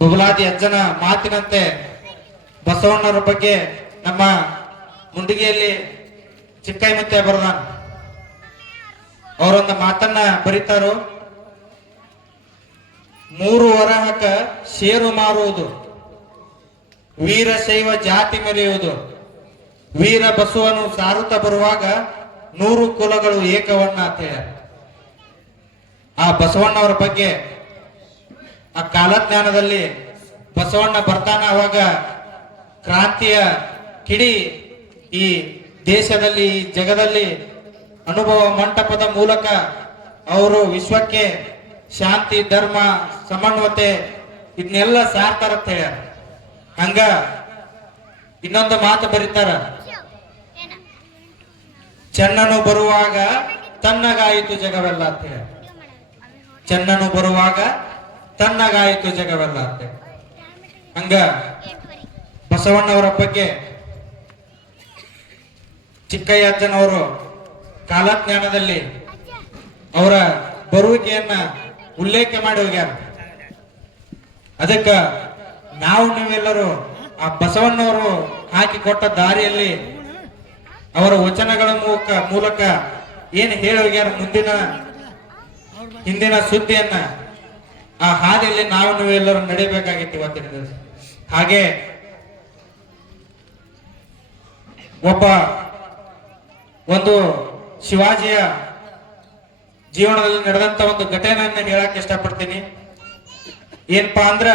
ಬುಗುಲಾದಿ ಅಜ್ಜನ ಮಾತಿನಂತೆ ಬಸವಣ್ಣರ ಬಗ್ಗೆ ನಮ್ಮ ಮುಂಡಿಗೆಯಲ್ಲಿ ಚಿಕ್ಕೈ ಮುತ್ತೆ ಬರದಾನ. ಅವರೊಂದು ಮಾತನ್ನ ಬರೀತಾರೋ, ಮೂರು ವರಹಕ ಶೇರು ಮಾರುವುದು, ವೀರಶೈವ ಜಾತಿ ಮೆರೆಯುವುದು, ವೀರ ಬಸವನು ಸಾರುತ್ತ ಬರುವಾಗ 100 ಕುಲಗಳು ಏಕವನ್ನ ಅಂತ ಹೇಳ. ಆ ಬಸವಣ್ಣವರ ಬಗ್ಗೆ ಆ ಕಾಲಜ್ಞಾನದಲ್ಲಿ ಬಸವಣ್ಣ ಬರ್ತಾನ, ಅವಾಗ ಕ್ರಾಂತಿಯ ಕಿಡಿ ಈ ದೇಶದಲ್ಲಿ ಈ ಜಗದಲ್ಲಿ ಅನುಭವ ಮಂಟಪದ ಮೂಲಕ ಅವರು ವಿಶ್ವಕ್ಕೆ ಶಾಂತಿ ಧರ್ಮ ಸಮನ್ವತೆ ಇದನ್ನೆಲ್ಲ ಸಾರ್ತಾರಂತ ಹೇಳ್ಯಾರ. ಹಂಗ ಇನ್ನೊಂದು ಮಾತು ಬರೀತಾರ, ಚೆನ್ನನು ಬರುವಾಗ ತನ್ನಗಾಯಿತು ಜಗವೆಲ್ಲ ಅಂತ ಹೇಳ. ಚೆನ್ನನು ಬರುವಾಗ ತನ್ನಗಾಯಿತು ಜಗವೆಲ್ಲ ಅಂತ. ಹಂಗ ಬಸವಣ್ಣವರ ಬಗ್ಗೆ ಚಿಕ್ಕಯ್ಯ ಅಜ್ಜನವರು ಕಾಲಜ್ಞಾನದಲ್ಲಿ ಅವರ ಬರುವಿಕೆಯನ್ನ ಉಲ್ಲೇಖ ಮಾಡಿ ಹೋಗ್ಯಾರ. ಅದಕ್ಕ ನಾವು ನೀವೆಲ್ಲರೂ ಆ ಬಸವಣ್ಣವರು ಹಾಕಿಕೊಟ್ಟ ದಾರಿಯಲ್ಲಿ ಅವರ ವಚನಗಳ ಮೂಲಕ ಏನು ಹೇಳಿ ಹೋಗ್ಯಾರ, ಹಿಂದಿನ ಸುದ್ದಿಯನ್ನ ಆ ಹಾದಿಯಲ್ಲಿ ನಾವು ನೀವೆಲ್ಲರೂ ನಡೀಬೇಕಾಗಿತ್ತು ಇವತ್ತಿನ ದಿವಸ. ಹಾಗೆ ಒಂದು ಶಿವಾಜಿಯ ಜೀವನದಲ್ಲಿ ನಡೆದಂತ ಒಂದು ಘಟನೆಯನ್ನ ಹೇಳಕ್ ಇಷ್ಟಪಡ್ತೀನಿ. ಏನಪ್ಪಾ ಅಂದ್ರ,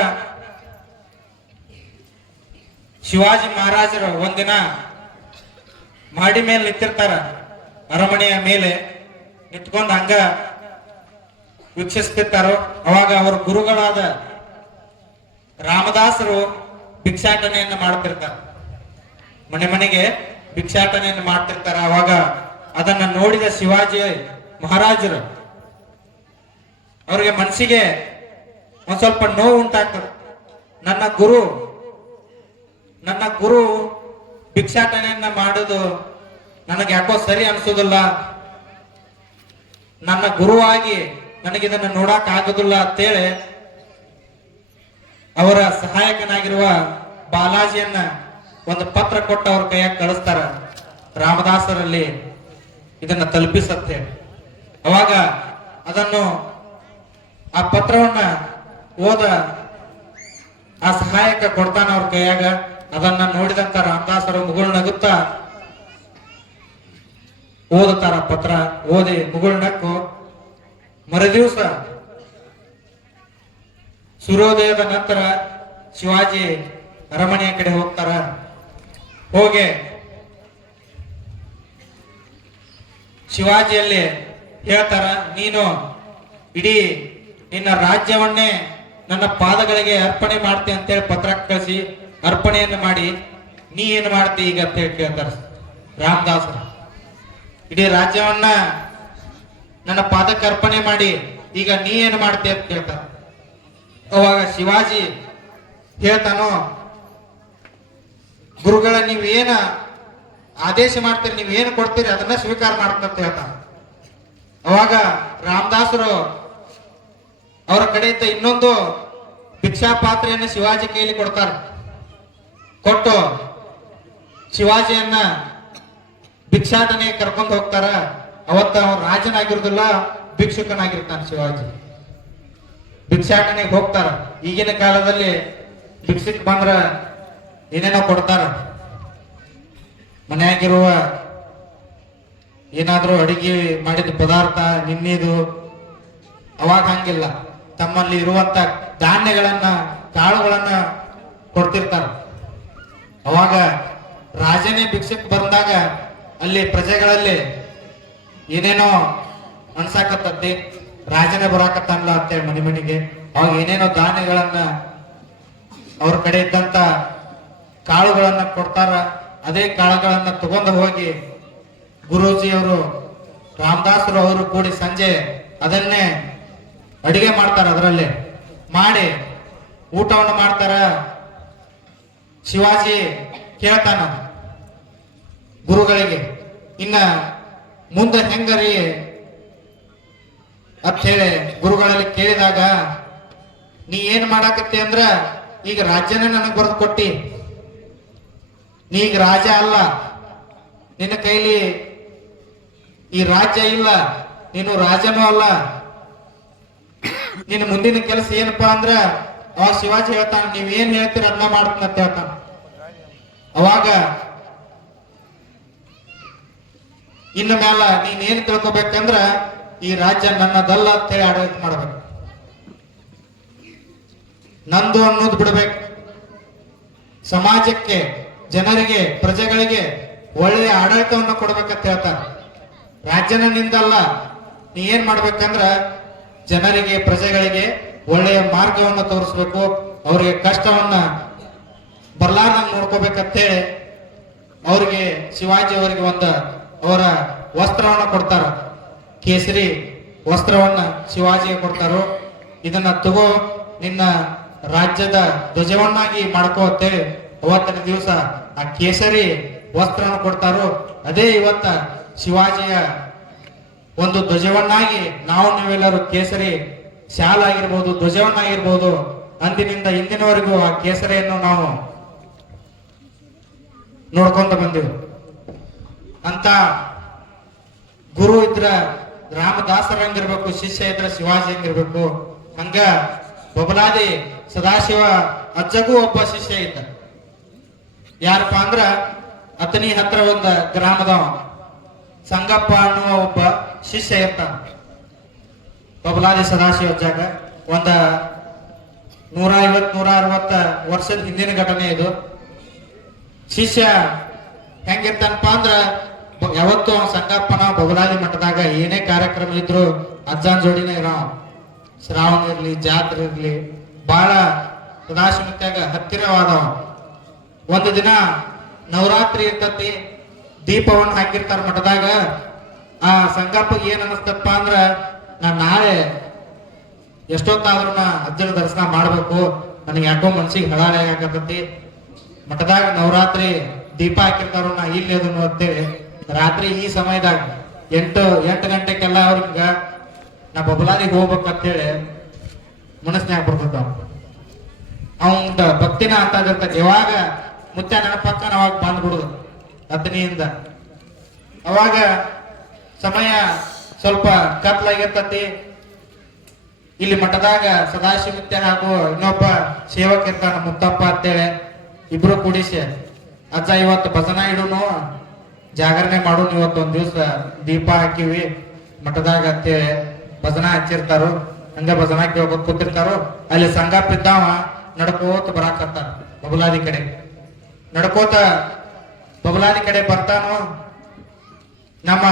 ಶಿವಾಜಿ ಮಹಾರಾಜರು ಒಂದಿನ ಮಾಡಿ ಮೇಲೆ ನಿಂತಿರ್ತಾರ, ಅರಮನೆಯ ಮೇಲೆ ನಿಂತ್ಕೊಂಡು ಹಂಗ ವೀಕ್ಷಿಸ್ತಿರ್ತಾರೋ. ಅವಾಗ ಅವರ ಗುರುಗಳಾದ ರಾಮದಾಸರು ಭಿಕ್ಷಾಟನೆಯನ್ನು ಮಾಡ್ತಿರ್ತಾರ, ಮನೆ ಮನೆಗೆ ಭಿಕ್ಷಾಟನೆಯನ್ನು ಮಾಡ್ತಿರ್ತಾರ. ಅವಾಗ ಅದನ್ನ ನೋಡಿದ ಶಿವಾಜಿ ಮಹಾರಾಜರು ಅವ್ರಿಗೆ ಮನಸ್ಸಿಗೆ ಒಂದ್ ಸ್ವಲ್ಪ ನೋವು ಉಂಟಾಗ್ತದೆ. ನನ್ನ ಗುರು ಭಿಕ್ಷಾಟನೆಯನ್ನ ಮಾಡೋದು ನನಗೆ ಯಾಕೋ ಸರಿ ಅನಿಸೋದಿಲ್ಲ, ನನ್ನ ಗುರುವಾಗಿ ನನಗಿದನ್ನು ನೋಡಕ್ ಆಗೋದಿಲ್ಲ ಅಂತೇಳಿ ಅವರ ಸಹಾಯಕನಾಗಿರುವ ಬಾಲಾಜಿಯನ್ನ ಒಂದು ಪತ್ರ ಕೊಟ್ಟು ಅವ್ರ ಕೈಯಾಗ ಕಳಿಸ್ತಾರ, ರಾಮದಾಸರಲ್ಲಿ ಇದನ್ನ ತಲುಪಿಸತ್ತೆ. ಅವಾಗ ಅದನ್ನು ಆ ಪತ್ರವನ್ನ ಓದ ಆ ಸಹಾಯಕ ಕೊಡ್ತಾನ ಅವ್ರ ಕೈಯಾಗ. ಅದನ್ನ ನೋಡಿದಂತ ರಾಮದಾಸರು ಮುಗುಳ್ನಗುತ್ತಾ ಓದುತ್ತಾರ ಪತ್ರ. ಓದಿ ಮುಗುಳ್ನಕ್ಕು ಮರುದಿವಸ ಸೂರ್ಯೋದಯದ ನಂತರ ಶಿವಾಜಿ ಅರಮನೆಯ ಕಡೆ ಹೋಗ್ತಾರ. ಹೋಗಿ ಶಿವಾಜಿಯಲ್ಲಿ ಹೇಳ್ತಾರ, ನೀನು ಇಡೀ ನಿನ್ನ ರಾಜ್ಯವನ್ನೇ ನನ್ನ ಪಾದಗಳಿಗೆ ಅರ್ಪಣೆ ಮಾಡ್ತಿ ಅಂತೇಳಿ ಪತ್ರ ಕಳಿಸಿ ಅರ್ಪಣೆಯನ್ನು ಮಾಡಿ ನೀ ಏನು ಮಾಡ್ತಿ ಈಗ ಅಂತ ಹೇಳಿ ಕೇಳ್ತಾರ ರಾಮದಾಸರು. ಇಡೀ ರಾಜ್ಯವನ್ನ ನನ್ನ ಪಾದಕ್ಕೆ ಅರ್ಪಣೆ ಮಾಡಿ ಈಗ ನೀ ಏನು ಮಾಡ್ತಿ ಅಂತ ಕೇಳ್ತಾರ. ಅವಾಗ ಶಿವಾಜಿ ಹೇಳ್ತಾನೋ, ಗುರುಗಳ ನೀವೇನ ಆದೇಶ ಮಾಡ್ತೀರಿ, ನೀವೇನು ಕೊಡ್ತೀರಿ ಅದನ್ನ ಸ್ವೀಕಾರ ಮಾಡ್ತಂತ ಹೇಳ್ತಾನ. ಅವಾಗ ರಾಮದಾಸರು ಅವರ ಕಡೆಯಿಂದ ಇನ್ನೊಂದು ಭಿಕ್ಷಾ ಪಾತ್ರೆಯನ್ನು ಶಿವಾಜಿ ಕೈಯಲ್ಲಿ ಕೊಡ್ತಾರೆ. ಕೊಟ್ಟು ಶಿವಾಜಿಯನ್ನ ಭಿಕ್ಷಾಟನೆ ಕರ್ಕೊಂಡು ಹೋಗ್ತಾರ. ಅವತ್ತ ಅವ್ರ ರಾಜನಾಗಿರುದಿಲ್ಲ, ಭಿಕ್ಷುಕನಾಗಿರ್ತಾನೆ ಶಿವಾಜಿ. ಭಿಕ್ಷಾಟನೆಗೆ ಹೋಗ್ತಾರ. ಈಗಿನ ಕಾಲದಲ್ಲಿ ಭಿಕ್ಷಕ್ ಬಂದ್ರ ಏನೇನೋ ಕೊಡ್ತಾರ, ಮನೆಯಾಗಿರುವ ಏನಾದ್ರೂ ಅಡಿಗೆ ಮಾಡಿದ ಪದಾರ್ಥ ನಿನ್ನಿದು. ಅವಾಗ ಹಂಗಿಲ್ಲ, ತಮ್ಮಲ್ಲಿ ಇರುವಂತ ಧಾನ್ಯಗಳನ್ನ ಕಾಳುಗಳನ್ನ ಕೊಡ್ತಿರ್ತಾರ. ಅವಾಗ ರಾಜನೇ ಭಿಕ್ಷಕ್ ಬಂದಾಗ ಅಲ್ಲಿ ಪ್ರಜೆಗಳಲ್ಲಿ ಏನೇನೋ ಅನ್ಸಾಕತ್ತದ್ದಿ, ರಾಜನೇ ಬರಾಕತ್ತಲ್ಲ ಅಂತೇಳಿ ಮನೆ ಮನೆಗೆ. ಅವಾಗ ಏನೇನೋ ಧಾನ್ಯಗಳನ್ನ ಅವ್ರ ಕಡೆ ಇದ್ದಂತ ಕಾಳುಗಳನ್ನ ಕೊಡ್ತಾರ. ಅದೇ ಕಾಳುಗಳನ್ನ ತಗೊಂಡು ಹೋಗಿ ಗುರೂಜಿಯವರು ರಾಮದಾಸರು ಅವರು ಕೂಡಿ ಸಂಜೆ ಅದನ್ನೇ ಅಡಿಗೆ ಮಾಡ್ತಾರ. ಅದರಲ್ಲಿ ಮಾಡಿ ಊಟವನ್ನು ಮಾಡ್ತಾರ. ಶಿವಾಜಿ ಕೇಳ್ತಾನ ಗುರುಗಳಿಗೆ, ಇನ್ನ ಮುಂದೆ ಹೆಂಗರಿ ಅಂತ ಹೇಳಿ ಗುರುಗಳಲ್ಲಿ ಕೇಳಿದಾಗ, ನೀ ಏನ್ ಮಾಡಾಕತ್ತಿ ಅಂದ್ರ ಈಗ ರಾಜ್ಯನೇ ನನಗೆ ಬರೆದು ಕೊಟ್ಟಿ, ನೀ ಈಗ ರಾಜ ಅಲ್ಲ, ನಿನ್ನ ಕೈಲಿ ಈ ರಾಜ್ಯ ಇಲ್ಲ, ನೀನು ರಾಜನೂ ಅಲ್ಲ. ನಿನ್ನ ಮುಂದಿನ ಕೆಲಸ ಏನಪ್ಪಾ ಅಂದ್ರ ಅವಾಗ ಶಿವಾಜಿ ಹೇಳ್ತಾನ, ನೀವೇನ್ ಹೇಳ್ತೀರ ಅದನ್ನ ಮಾಡ್ತೀನಿ ಅಂತ ಹೇಳ್ತಾನ. ಅವಾಗ ಇನ್ನ ಮ್ಯಾಲ ನೀನ್ ಏನ್ ತಿಳ್ಕೊಬೇಕಂದ್ರ ಈ ರಾಜ್ಯ ನನ್ನದಲ್ಲ ಅಂತ ಹೇಳಿ ಆಡಳಿತ ಮಾಡ್ಬೇಕು, ನಂದು ಅನ್ನೋದು ಬಿಡ್ಬೇಕು. ಸಮಾಜಕ್ಕೆ, ಜನರಿಗೆ, ಪ್ರಜೆಗಳಿಗೆ ಒಳ್ಳೆಯ ಆಡಳಿತವನ್ನು ಕೊಡ್ಬೇಕಂತ ಹೇಳ್ತಾರ. ರಾಜ್ಯನ ನಿಂದಲ್ಲ, ನೀ ಏನ್ ಮಾಡ್ಬೇಕಂದ್ರ ಜನರಿಗೆ, ಪ್ರಜೆಗಳಿಗೆ ಒಳ್ಳೆಯ ಮಾರ್ಗವನ್ನು ತೋರಿಸ್ಬೇಕು, ಅವರಿಗೆ ಕಷ್ಟವನ್ನ ಬರ್ಲಾರ್ದಂಗ್ ನೋಡ್ಕೋಬೇಕಂತೇಳಿ ಅವ್ರಿಗೆ ಶಿವಾಜಿ ಅವರಿಗೆ ಅವರ ವಸ್ತ್ರವನ್ನ ಕೊಡ್ತಾರ. ಕೇಸರಿ ವಸ್ತ್ರವನ್ನ ಶಿವಾಜಿಗೆ ಕೊಡ್ತಾರೋ, ಇದನ್ನ ತಗೋ ನಿನ್ನ ರಾಜ್ಯದ ಧ್ವಜವನ್ನಾಗಿ ಮಾಡ್ಕೋ ಅಂತೇಳಿ ಅವತ್ತಿನ ದಿವಸ ಆ ಕೇಸರಿ ವಸ್ತ್ರವನ್ನು ಕೊಡ್ತಾರೋ, ಅದೇ ಇವತ್ತ ಶಿವಾಜಿಯ ಒಂದು ಧ್ವಜವನ್ನಾಗಿ ನಾವು ನೀವೆಲ್ಲರೂ ಕೇಸರಿ ಶಾಲ್ ಆಗಿರ್ಬೋದು, ಧ್ವಜವನ್ನಾಗಿರ್ಬೋದು, ಅಂದಿನಿಂದ ಇಂದಿನವರೆಗೂ ಆ ಕೇಸರಿಯನ್ನು ನಾವು ನೋಡ್ಕೊಂತ ಬಂದೆವು. ಅಂತ ಗುರು ಇದ್ರ ರಾಮದಾಸರ ಹಂಗಿರ್ಬೇಕು, ಶಿಷ್ಯ ಇದ್ರ ಶಿವಾಜಿ ಹಂಗಿರ್ಬೇಕು. ಹಂಗ ಬಬಲಾದಿ ಸದಾಶಿವ ಅಜ್ಜಗೂ ಒಬ್ಬ ಶಿಷ್ಯ ಇದ್ದ. ಯಾರಪ್ಪ ಅಂದ್ರ ಅತನಿ ಹತ್ರ ಒಂದ ಗ್ರಾಮದವ ಸಂಗಪ್ಪ ಅನ್ನುವ ಒಬ್ಬ ಶಿಷ್ಯ ಇರ್ತಾನ. ಬಬಲಾದಿ ಸದಾಶಿವ ಅಜ್ಜಾಗ ಒಂದ 150-160 ವರ್ಷದ ಹಿಂದಿನ ಘಟನೆ ಇದು. ಶಿಷ್ಯ ಹೆಂಗಿರ್ತಾನಪ್ಪ ಅಂದ್ರ ಯಾವತ್ತು ಸಂಗಪ್ಪನ ಬಬಲಾದಿ ಮಠದಾಗ ಏನೇ ಕಾರ್ಯಕ್ರಮ ಇದ್ರು ಅಜ್ಜಾನ್ ಜೋಡಿನೇ ಇರೋ. ಶ್ರಾವಣ ಇರ್ಲಿ, ಜಾತ್ರೆ ಇರ್ಲಿ, ಬಹಳ ಸದಾಶಿವತ್ಯಾಗ ಹತ್ತಿರವಾದವ. ಒಂದು ದಿನ ನವರಾತ್ರಿ ಇರ್ತತಿ, ದೀಪವನ್ನು ಹಾಕಿರ್ತಾರ ಮಠದಾಗ. ಆ ಸಂಗಪ್ಪಗೆ ಏನ್ ಅನಸ್ತಪ್ಪ ಅಂದ್ರ ನಾನ್ ನಾಳೆ ಎಷ್ಟೊತ್ತಾದ್ರೂ ಅಜ್ಜನ ದರ್ಶನ ಮಾಡ್ಬೇಕು, ನನಗೆ ಯಾಕೋ ಮನ್ಸಿಗೆ ಹಳಾಳೆ ಆಗತತಿ. ಮಠದಾಗ ನವರಾತ್ರಿ ದೀಪ ಹಾಕಿರ್ತಾರ, ನಾ ಇಲ್ಲಿ ಅದನ್ನು ಅಂತೇಳಿ ರಾತ್ರಿ ಈ ಸಮಯದಾಗ 8 ಗಂಟೆಗೆಲ್ಲ ಅವ್ರಿಗೆ ನಾ ಬಬಲಾದಿಗೆ ಹೋಗ್ಬೇಕಂತೇಳಿ ಮನಸ್ನ್ಯಾಗ ಬರ್ತದ. ಅವಂದ ಭಕ್ತಿನ ಅಂತ ಇರ್ತದೆ. ಯಾವಾಗ ಮುತ್ಯ ನೆನಪಕ್ಕ ಅವಾಗ ಬಂದ್ಬಿಡುದು ಅತನಿಯಿಂದ. ಅವಾಗ ಸಮಯ ಸ್ವಲ್ಪ ಕತ್ಲಾಗಿರ್ತತಿ. ಇಲ್ಲಿ ಮಠದಾಗ ಸದಾಶಿವತ್ಯ ಹಾಗೂ ಇನ್ನೊಬ್ಬ ಸೇವಕ ಇರ್ತಾನ ಮುತ್ತಪ್ಪ ಅಂತೇಳಿ, ಇಬ್ರು ಕೂಡಿಸಿ ಅಜ್ಜ ಇವತ್ತು ಭಜನಾ ಇಡುನು, ಜಾಗರಣೆ ಮಾಡೋನು, ಇವತ್ತು ಒಂದ್ ದಿವ್ಸ ದೀಪ ಹಾಕಿವಿ ಮಠದಾಗ ಅಂತೇಳಿ ಭಜನಾ ಹಚ್ಚಿರ್ತಾರು. ಹಂಗ ಭಜನಾ ಕೇಳ್ಕೊತ ಕೂತಿರ್ತಾರು. ಅಲ್ಲಿ ಸಂಗಪ್ಪ ಇದ್ದಾವ ನಡ್ಕೋತ ಬರಾಕತ್ತಾರ ಬಬಲಾದಿ ಕಡೆ. ನಡ್ಕೋತ ಬಬಲಾದಿ ಕಡೆ ಬರ್ತಾನು. ನಮ್ಮ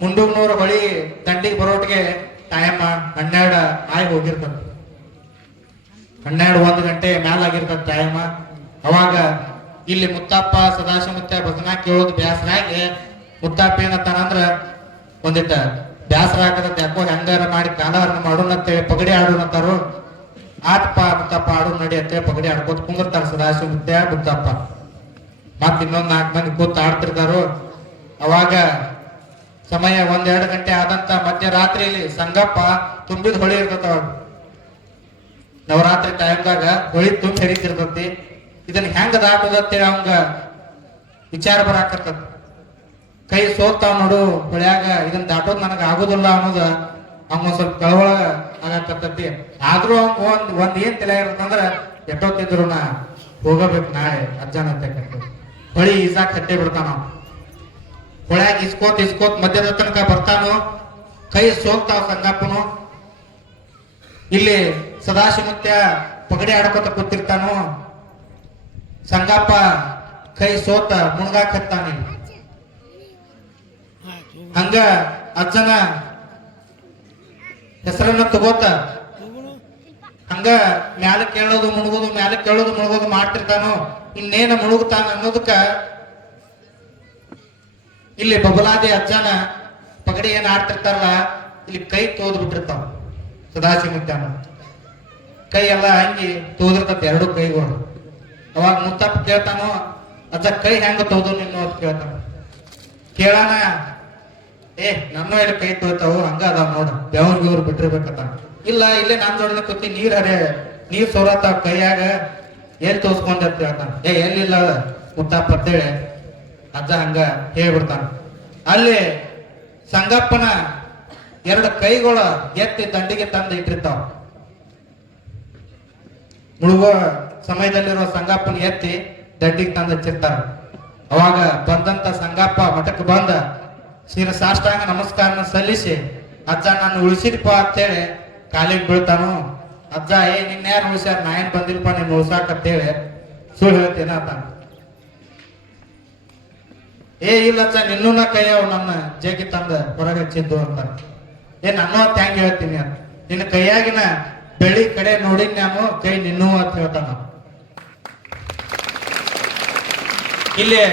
ಮುಂಡುಗ್ನೂರು ಹೊಳಿ ದಂಡಿಗೆ ಬರೋಟಿಗೆ ಟೈಮ್ 12 ಆಗಿ ಹೋಗಿರ್ತದ. 12-1 ಗಂಟೆ ಮ್ಯಾಲಾಗಿರ್ತದ ಟೈಮ್. ಅವಾಗ ಇಲ್ಲಿ ಮುತ್ತಪ್ಪ ಸದಾಶಿವತ್ಯ ಭಜನಾ ಕೇಳೋದು ಬ್ಯಾಸರಾಗಿ ಮುತ್ತಪ್ಪ ಏನತ್ತಾನಂದ್ರ ಒಂದಿಟ್ಟ ಬ್ಯಾಸರ ಆಗತ್ತ, ಯಾಕೋ ಹೆಂಗಾರ ಮಾಡಿ ಕಾಲಾರನ ಮಾಡೋಣಂತೇಳಿ ಪಗಡಿ ಆಡೋಣಂತಾರು. ಆತಪ್ಪ ಮುತ್ತಪ್ಪ ಆಡು ನಡಿ ಅಂತೇಳಿ ಪಗಡಿ ಆಡ್ಕೋತ ಕುಂದಿರ್ತಾರ ಸದಾಶಿವತ್ಯ ಮುತ್ತಪ್ಪ. ಮತ್ ಇನ್ನೊಂದ್ 4 ಮಂದಿ ಕೂತ್ ಆಡ್ತಿರ್ತಾರು. ಅವಾಗ ಸಮಯ 1-2 ಗಂಟೆ ಆದಂತ ಮಧ್ಯರಾತ್ರಿಯಲ್ಲಿ ಸಂಗಪ್ಪ ತುಂಬಿದ ಹೊಳಿ ಇರ್ತದ. ನವರಾತ್ರಿ ಟೈಮ್ದಾಗ ಹೊಳಿ ತುಂಬಿ ಹರಿತಿರ್ತತಿ. ಇದನ್ನ ಹೆಂಗ ದಾಟೋದಂತೇಳಿ ಅವಂಗ ವಿಚಾರ ಬರಾಕರ್ತದ. ಕೈ ಸೋತಾವ್ ನೋಡು ಹೊಳ್ಯಾಗ, ಇದನ್ನ ದಾಟೋದ್ ನನಗ ಆಗೋದಿಲ್ಲ ಅನ್ನೋದ ಅವಂಗ ಸ್ವಲ್ಪ ಕಳವಳ ಆಗಕತ್ತತಿ. ಆದ್ರೂ ಅವಂಗ ಒಂದ್ ಏನ್ ತಲೆ ಇರತ್ತಂದ್ರ ಎಷ್ಟೊತ್ತಿದ್ರು ನಾ ಹೋಗಬೇಕು ನಾಳೆ ಅಜ್ಜನ ಅಂತ ಹೊಳಿ ಈಸಾಕ್ ಕಟ್ಟೆ ಬಿಡ್ತಾನ. ಹೊಳ್ಯಾಗ ಇಸ್ಕೋತ್ ಮಧ್ಯದ ತನಕ ಬರ್ತಾನು. ಕೈ ಸೋಲ್ತಾವ ಸಂಗಪ್ಪನು. ಇಲ್ಲಿ ಸದಾಶಿವತ್ಯ ಪಗಡಿ ಆಡ್ಕೋತ ಕೂತಿರ್ತಾನು. ಸಂಗಪ್ಪ ಕೈ ಸೋತ ಮುಣಗಾಕತ್ತಾನೆ. ಹಂಗ ಅಜ್ಜನ ಹೆಸರನ್ನ ತಗೋತ ಹಂಗ ಮ್ಯಾಲ ಕೇಳೋದು ಮುಳುಗೋದು, ಮ್ಯಾಲ ಕೇಳೋದು ಮುಳುಗೋದು ಮಾಡ್ತಿರ್ತಾನು. ಇನ್ನೇನ ಮುಳುಗುತ್ತಾನ ಅನ್ನೋದಕ್ಕ ಇಲ್ಲಿ ಬಬಲಾದಿ ಅಜ್ಜನ ಪಗಡಿ ಏನ್ ಆಡ್ತಿರ್ತಾರಲ್ಲ, ಇಲ್ಲಿ ಕೈ ತೋದ್ ಬಿಟ್ಟಿರ್ತಾವ. ಸದಾಶಿವತ್ಯಾನ ಕೈ ಎಲ್ಲ ಹಂಗಿ ತೋದಿರ್ತದ, 2 ಕೈಗಳು. ಅವಾಗ ಮುತ್ತಪ್ಪ ಕೇಳ್ತಾನು, ಅಜ್ಜ ಕೈ ಹೆಂಗ ತೋದು ನಿನ್ನ ಅಂತ ಕೇಳ್ತಾನ. ಕೇಳಾನ, ನನ್ನ ಹೇಳಿ ಕೈ ತೋತಾವು, ಹಂಗ ಅದಾವ ನೋಡ, ಬೆವ್ರಿಗಿವ್ರು ಬಿಟ್ಟಿರ್ಬೇಕತ್ತ. ಇಲ್ಲ ಇಲ್ಲೇ ನಾನ್ ಜೋಡಿನ ಕೂತಿ ನೀರ್ ಸೋರತಾವ ಕೈಯಾಗ, ಎಲ್ಲಿ ತೋರ್ಸ್ಕೊಂಡೆ ಅಂತ ಹೇಳ್ತಾನ. ಎಲ್ಲಿಲ್ಲ ಮುತ್ತಪ್ಪ ಅಂತೇಳಿ ಅಜ್ಜ ಹಂಗ ಹೇಳ್ಬಿಡ್ತಾನ. ಅಲ್ಲಿ ಸಂಗಪ್ಪನ 2 ಕೈಗಳು ಎತ್ತಿ ದಂಡಿಗೆ ತಂದು ಇಟ್ಟಿರ್ತಾವ. ಮುಳುಗೋ ಸಮಯದಲ್ಲಿರೋ ಸಂಗಪ್ಪನ ಎತ್ತಿ ದಂಡಿಗೆ ತಂದು ಹಚ್ಚಿರ್ತಾರ. ಅವಾಗ ಬಂದಂತ ಸಂಗಪ್ಪ ಮಠಕ್ಕೆ ಬಂದ ಸಾಷ್ಟಾಂಗ ನಮಸ್ಕಾರ ಸಲ್ಲಿಸಿ, ಅಜ್ಜ ನಾನು ಉಳಿಸಿದಪ್ಪ ಅಂತೇಳಿ ಕಾಲಿಗೆ ಬೀಳ್ತಾನು. ಅಜ್ಜ ನಿನ್ನ ಯಾರು ಉಳಿಸ್ಯಾರ, ನಾ ಏನ್ ಬಂದಿಲ್ಪ ನೀನ್ ಉಳ್ಸಾಕ ಅಂತೇಳಿ ಸುಳ್ಳು ಹೇಳ್ತೇನ ಅಂತ. ಇಲ್ಲ ಅಜ್ಜ ನಿನ್ನೂ ಕೈಯವ್ ನನ್ನ ಜೇಗಿ ತಂದ ಹೊರಗೆ ಹಚ್ಚಿದ್ದು ಅಂತ. ನಾನು ತ್ಯಾಂಗ್ ಹೇಳ್ತೀನಿ ಅಂತ. ನಿನ್ನ ಕೈಯಾಗಿನ ಬೆಳಿ ಕಡೆ ನೋಡಿ ನಾನು ಕೈ ನಿನ್ನೂ ಅಂತ ಹೇಳ್ತಾನ. ಇಲ್ಲಿ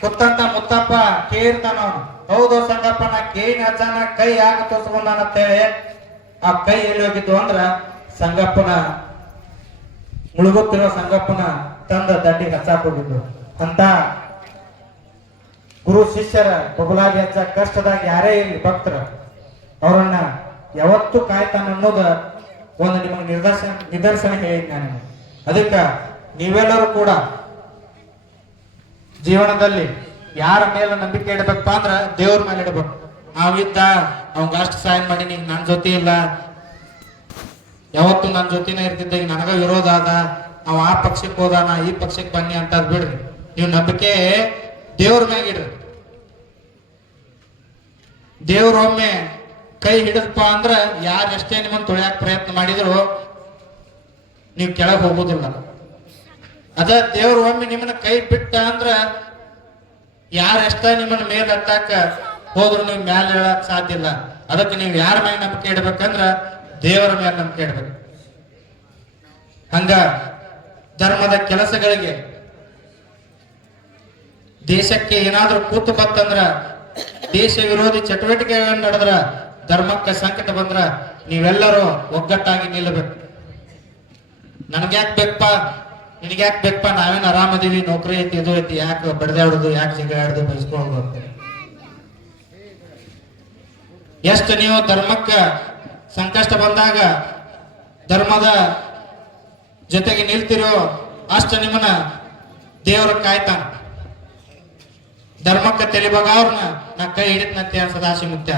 ಕುತ್ತಂತ ಮುತ್ತಪ್ಪ ಕೇಳಿರ್ತಾನ ಅವನು. ಹೌದು ಸಂಗಪ್ಪ, ನಾ ಕೇಳಿನ ಅಜ್ಜನ ಕೈ ಯಾಕೆ ತೋರ್ಸ್ಕೊಂಡಾನ ಅಂತೇಳಿ. ಆ ಕೈ ಎಲ್ಲಿ ಹೋಗಿದ್ದು ಅಂದ್ರ ಸಂಗಪ್ಪನ ಮುಳುಗುತ್ತಿರೋ ಸಂಗಪ್ಪನ ತಂದ ದಂಡಿಗೆ ಹಚ್ಚಾಕ್ ಹೋಗಿದ್ದು ಅಂತ. ಗುರು ಶಿಷ್ಯರ ಬಗುಲಾಗಿ ಹಚ್ಚ ಕಷ್ಟದಾಗ ಯಾರೇ ಇಲ್ಲಿ ಭಕ್ತರ ಅವರನ್ನ ಯಾವತ್ತೂ ಕಾಯ್ತಾನ ಅನ್ನೋದ ಒಂದು ನಿಮಗೆ ನಿದರ್ಶನ ಹೇಳಿದ್ ನಾನು. ಅದಕ್ಕ ನೀವೆಲ್ಲರೂ ಕೂಡ ಜೀವನದಲ್ಲಿ ಯಾರ ಮೇಲೆ ನಂಬಿಕೆ ಇಡಬೇಕಪ್ಪ ಅಂದ್ರ ದೇವ್ರ ಮೇಲೆ ಇಡಬೇಕು. ನಾವಿದ್ದ ಅವಂಗ ಅಷ್ಟು ಸಹಾಯ ಮಾಡೀನಿ, ನನ್ನ ಜೊತೆ ಇಲ್ಲ, ಯಾವತ್ತು ನನ್ನ ಜೊತೆನೇ ಇರ್ತಿದ್ದ, ಈಗ ನನಗ ವಿರೋಧ ಆದ, ಅವ ಆ ಪಕ್ಷಕ್ಕೆ ಹೋದ, ನಾ ಈ ಪಕ್ಷಕ್ಕೆ ಬನ್ನಿ ಅಂತ ಬಿಡ್ರಿ. ನೀವು ನಂಬಿಕೆ ದೇವ್ರ ಮ್ಯಾಗ ಇಡ್ರಿ. ದೇವ್ರೊಮ್ಮೆ ಕೈ ಹಿಡಿದಪ್ಪ ಅಂದ್ರ ಯಾರು ಎಷ್ಟೇ ನಿಮ್ಮನ್ನ ತೊಳ್ಯಾಕ ಪ್ರಯತ್ನ ಮಾಡಿದ್ರು ನೀವು ಕೆಳಗೆ ಹೋಗೋದಿಲ್ಲ. ಅದ ದೇವ್ರ ಒಮ್ಮೆ ನಿಮ್ಮನ್ನ ಕೈ ಬಿಟ್ಟ ಅಂದ್ರ ಯಾರೆಷ್ಟ ನಿಮ್ಮನ್ನ ಮೇಲೆ ಹತ್ತಾಕ ಹೋದ್ರು ನೀವು ಮ್ಯಾಲೆ ಹೇಳಕ್ ಸಾಧ್ಯ ಇಲ್ಲ. ಅದಕ್ಕೆ ನೀವು ಯಾರ ಮೇಲೆ ನಂಬಿಕೆ ಇಡ್ಬೇಕಂದ್ರ ದೇವರ ಮೇಲೆ ನಂಬಿಕೆ ಇಡ್ಬೇಕು. ಹಂಗ ಧರ್ಮದ ಕೆಲಸಗಳಿಗೆ ದೇಶಕ್ಕೆ ಏನಾದ್ರೂ ಕೂತು ಬತ್ತಂದ್ರ, ದೇಶ ವಿರೋಧಿ ಚಟುವಟಿಕೆಗಳನ್ನ ನಡೆದ್ರ, ಧರ್ಮಕ್ಕೆ ಸಂಕಟ ಬಂದ್ರ ನೀವೆಲ್ಲರೂ ಒಗ್ಗಟ್ಟಾಗಿ ನಿಲ್ಲಬೇಕು. ನನ್ಗ್ಯಾಕ್ ಬೇಕಪ್ಪ, ನಿನಗ್ಯಾಕ್ ಬೇಕಪ್ಪ, ನಾವೇನ್ ಆರಾಮದೀವಿ, ನೌಕರಿ ಐತಿ, ಇದು ಐತಿ, ಯಾಕೆ ಬಡದಾಡುದು, ಯಾಕೆ ಜಗಳ ಆಡುದು, ಬಯಸ್ಕೊಳ್ಳೋದು ಅಂತ. ಎಷ್ಟು ನೀವು ಧರ್ಮಕ್ಕ ಸಂಕಷ್ಟ ಬಂದಾಗ ಧರ್ಮದ ಜೊತೆಗೆ ನಿಲ್ತಿರೋ ಅಷ್ಟು ನಿಮ್ಮನ್ನ ದೇವರ ಕಾಯ್ತಾನ. ಧರ್ಮಕ್ಕೆ ತೆಲಿಬಾಗ ಅವ್ರನ್ನ ನಾ ಕೈ ಹಿಡಿತನಂತೆ ಸದಾಶಿವ ಮುತ್ಯ.